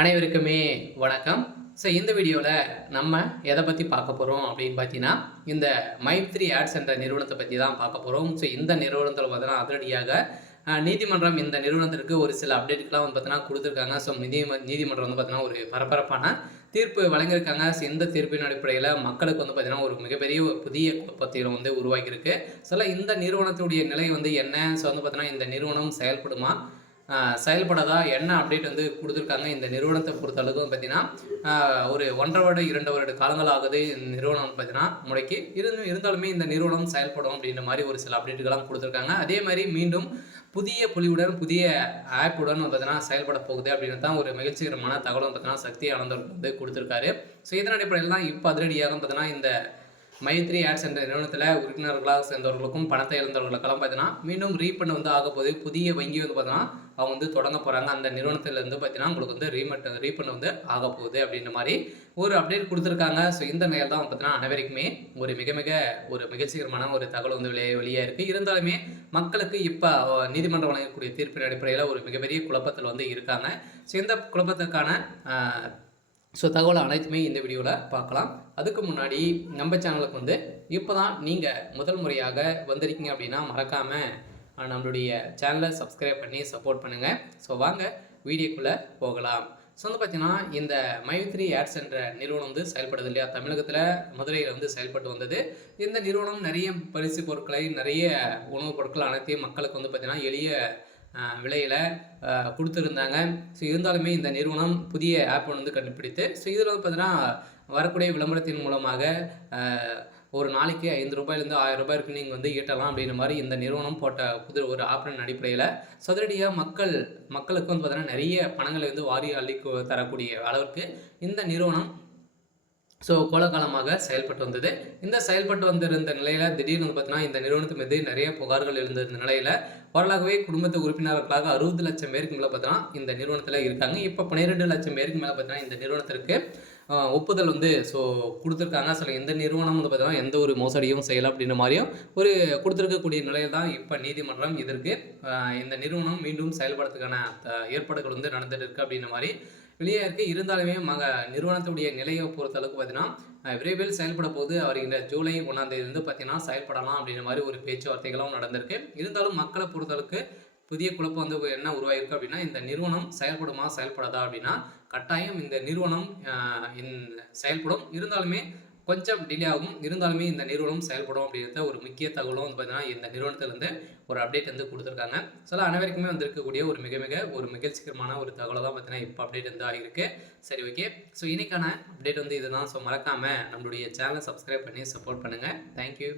அனைவருக்குமே வணக்கம். இந்த வீடியோவில் நம்ம எதை பற்றி பார்க்க போகிறோம் அப்படின்னு பார்த்தீங்கன்னா, இந்த மைத்ரி ஆட்ஸ் என்ற நிறுவனத்தை பற்றி தான் பார்க்க போகிறோம். இந்த நிறுவனத்தில் பார்த்தீங்கன்னா அதிரடியாக நீதிமன்றம் இந்த நிறுவனத்திற்கு ஒரு சில அப்டேட்டுக்கெலாம் வந்து பார்த்தீங்கன்னா கொடுத்துருக்காங்க. நீதிமன்றம் வந்து பார்த்தீங்கன்னா ஒரு பரபரப்பான தீர்ப்பு வழங்கியிருக்காங்க. இந்த தீர்ப்பின் அடிப்படையில் மக்களுக்கு வந்து பார்த்தீங்கன்னா ஒரு மிகப்பெரிய புதிய குழப்பத்தையும் வந்து உருவாக்கியிருக்கு. இந்த நிறுவனத்துடைய நிலை வந்து என்ன? வந்து பார்த்தீங்கன்னா இந்த நிறுவனம் செயல்படுமா? செயல்படாதா என்ன அப்டேட் வந்து கொடுத்துருக்காங்க. இந்த நிறுவனத்தை பொறுத்த அளவுக்கு பார்த்தீங்கன்னா ஒரு 1.5 வருடம் 2 வருட காலங்கள் ஆகுது இந்த நிறுவனம் பார்த்தீங்கன்னா முடக்கி இருந்தாலுமே இந்த நிறுவனம் செயல்படும் அப்படின்ற மாதிரி ஒரு சில அப்டேட்டுகள்லாம் கொடுத்துருக்காங்க. அதே மாதிரி மீண்டும் புதிய பொலிவுடன் புதிய ஆப்புடன் பார்த்தீங்கன்னா செயல்பட போகுது அப்படின்னு தான் ஒரு மகிழ்ச்சிகரமான தகவலும் பார்த்தீங்கன்னா சக்தி ஆனந்தர் வந்து கொடுத்துருக்காரு. இதன் அடிப்படையில் தான் இப்போ அதிரடியாக பார்த்தீங்கன்னா இந்த மைத்ரி ஆட்ஸ் என்ற நிறுவனத்தில் உறுப்பினர்களாக சேர்ந்தவர்களுக்கும் பணத்தை இழந்தவர்களுக்கெல்லாம் பார்த்தீங்கன்னா மீண்டும் ரீஃபண்ட் வந்து ஆக போகுது. புதிய வங்கி வந்து பார்த்தீங்கன்னா அவங்க வந்து தொடங்க போகிறாங்க. அந்த நிறுவனத்திலேருந்து பார்த்தீங்கன்னா உங்களுக்கு வந்து ரீஃபண்ட் வந்து ஆக போகுது அப்படின்ற மாதிரி ஒரு அப்டேட் கொடுத்துருக்காங்க. இந்த நேரம் தான் பார்த்தீங்கன்னா அனைவருக்குமே ஒரு மிக ஒரு மகிழ்ச்சிகரமான ஒரு தகவல் வந்து வெளியாக இருக்குது. இருந்தாலுமே மக்களுக்கு இப்போ நீதிமன்றம் வழங்கக்கூடிய தீர்ப்பின் அடிப்படையில் ஒரு மிகப்பெரிய குழப்பத்தில் வந்து இருக்காங்க. இந்த குழப்பத்துக்கான தகவல் அனைத்துமே இந்த வீடியோவில் பார்க்கலாம். அதுக்கு முன்னாடி நம்ம சேனலுக்கு வந்து இப்போ தான் நீங்கள் முதல் முறையாக வந்திருக்கீங்க அப்படின்னா மறக்காமல் நம்மளுடைய சேனலை சப்ஸ்கிரைப் பண்ணி சப்போர்ட் பண்ணுங்கள். வாங்க வீடியோக்குள்ளே போகலாம். வந்து பார்த்தீங்கன்னா இந்த மைத்ரி ஆட்ஸ் என்ற நிறுவனம் வந்து செயல்படுது இல்லையா, தமிழகத்தில் மதுரையில் வந்து செயல்பட்டு வந்தது. இந்த நிறுவனம் நிறைய பரிசு பொருட்களை நிறைய உணவுப் பொருட்கள் அனைத்தையும் மக்களுக்கு வந்து பார்த்திங்கன்னா எளிய விலையில் கொடுத்துருந்தாங்க. இருந்தாலுமே இந்த நிறுவனம் புதிய ஆப் வந்து கண்டுபிடித்து இதில் வந்து பார்த்தீங்கன்னா வரக்கூடிய விளம்பரத்தின் மூலமாக ஒரு நாளைக்கு ரூ. 5 1000 வரைக்கும் நீங்கள் வந்து ஈட்டலாம் அப்படின்ற மாதிரி இந்த நிறுவனம் போட்ட ஒரு ஆப்பின் அடிப்படையில் சதுரடியாக மக்களுக்கு வந்து பார்த்தீங்கன்னா நிறைய பணங்களை வந்து வாரி அள்ளி தரக்கூடிய அளவுக்கு இந்த நிறுவனம் கோலகாலமாக செயல்பட்டு வந்தது. இந்த செயல்பட்டு வந்திருந்த நிலையில் திடீர்னு வந்து பார்த்தீங்கன்னா இந்த நிறுவனத்து மீது நிறைய புகார்கள் இருந்த நிலையில் வரலாகவே குடும்பத்து உறுப்பினர்களாக 60 லட்சம் பேருக்கு மேலே பார்த்தீங்கன்னா இந்த நிறுவனத்தில் இருக்காங்க. இப்போ 12 லட்சம் பேருக்கு மேலே பார்த்தீங்கன்னா இந்த நிறுவனத்திற்கு ஒப்புதல் வந்து கொடுத்துருக்காங்க. எந்த நிறுவனம் வந்து பார்த்தீங்கன்னா எந்த ஒரு மோசடியும் செய்யலை அப்படின்ற மாதிரியும் ஒரு கொடுத்துருக்கக்கூடிய நிலையில் தான் இப்போ நீதிமன்றம் இதற்கு இந்த நிறுவனம் மீண்டும் செயல்படுறதுக்கான ஏற்பாடுகள் வந்து நடந்துட்டு இருக்கு அப்படின்ற மாதிரி வெளியே இருக்குது. இருந்தாலுமே நிறுவனத்துடைய நிலையை பொறுத்தளவுக்கு பார்த்தீங்கன்னா விரைவில் செயல்பட போது அவர் இந்த ஜூலை 1ஆம் தேதியிலிருந்து பார்த்தீங்கன்னா செயல்படலாம் அப்படின்ற மாதிரி ஒரு பேச்சுவார்த்தைகளும் நடந்திருக்கு. இருந்தாலும் மக்களை பொறுத்தளவுக்கு புதிய குழப்பம் வந்து என்ன உருவாயிருக்கு அப்படின்னா, இந்த நிறுவனம் செயல்படுமா செயல்படாதா அப்படின்னா கட்டாயம் இந்த நிறுவனம் செயல்படும். இருந்தாலுமே கொஞ்சம் டிலே ஆகும். இருந்தாலுமே இந்த நிறுவனம் செயல்படும் அப்படின்றத ஒரு முக்கிய தகவலும் வந்து பார்த்தீங்கன்னா இந்த நிறுவனத்திலேருந்து ஒரு அப்டேட் வந்து கொடுத்துருக்காங்க. அனைவருக்குமே வந்திருக்கக்கூடிய ஒரு ஒரு மகிழ்ச்சிகரமான ஒரு தகவலை தான் பார்த்தீங்கன்னா இப்போ அப்டேட் வந்து ஆகிருக்கு. ஓகே. இன்னைக்கான அப்டேட் வந்து இதுதான். மறக்காமல் நம்மளுடைய சேனலை சப்ஸ்கிரைப் பண்ணி சப்போர்ட் பண்ணுங்கள். தேங்க்யூ.